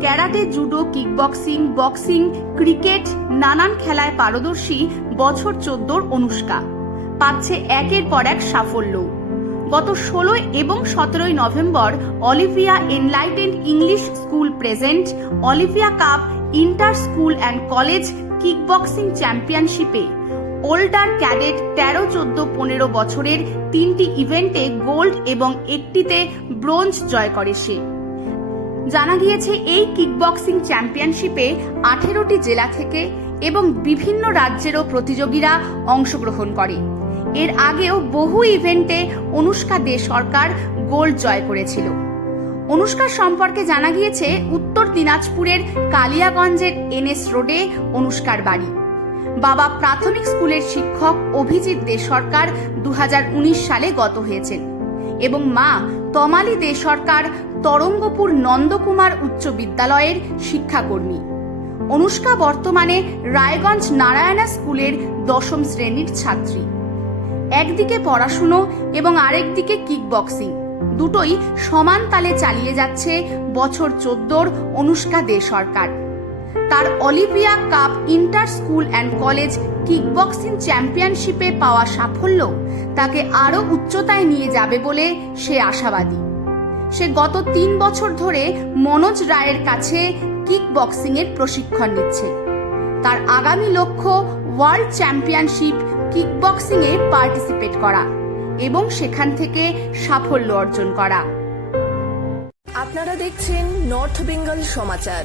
Karate, judo, kickboxing, boxing, cricket, নানান খেলায় পারদর্শী বছর চোদ্দোর অনুষ্কা। পাচ্ছে একের পর এক সাফল্য। গত ষোলোই এবং সতেরোই November Olivia enlightened English school present Olivia cup inter school and college kickboxing চ্যাম্পিয়নশিপে ওল্ডার ক্যাডেট তেরো, চোদ্দ, পনেরো বছরের তিনটি ইভেন্টে গোল্ড এবং একটিতে ব্রোঞ্জ জয় করে সে। জানা গিয়েছে, এই কিকবক্সিং চ্যাম্পিয়নশিপে আঠেরোটি জেলা থেকে এবং বিভিন্ন রাজ্যেরও প্রতিযোগীরা অংশগ্রহণ করে। এর আগেও বহু ইভেন্টে অনুষ্কা দে সরকার গোল্ড জয় করেছিল। অনুষ্কার সম্পর্কে জানা গিয়েছে, উত্তর দিনাজপুরের কালিয়াগঞ্জের এনএস রোডে অনুষ্কার বাড়ি। বাবা প্রাথমিক স্কুলের শিক্ষক অভিজিৎ দে সরকার দুহাজার উনিশ সালে গত হয়েছেন এবং মা তমালি দে সরকার তরঙ্গপুর নন্দকুমার উচ্চ বিদ্যালয়ের শিক্ষাকর্মী। অনুষ্কা বর্তমানে রায়গঞ্জ নারায়ণা স্কুলের দশম শ্রেণির ছাত্রী। একদিকে পড়াশুনো এবং আরেকদিকে কিকবক্সিং। দুটোই সমান তালে চালিয়ে যাচ্ছে বছর চোদ্দোর অনুষ্কা দে সরকার। তার Olivia cup inter school and college kickboxing চ্যাম্পিয়নশিপে পাওয়া সাফল্য তাকে আরও উচ্চতায় নিয়ে যাবে বলে সে আশাবাদী। সে গত তিন বছর ধরে মনোজ রায়ের কাছে কিক বক্সিং এর প্রশিক্ষণ নিচ্ছে। তার আগামী লক্ষ্য ওয়ার্ল্ড চ্যাম্পিয়নশিপ কিক বক্সিং এ পার্টিসিপেট করা এবং সেখান থেকে সাফল্য অর্জন করা। আপনারা দেখছেন নর্থ বেঙ্গল সমাচার।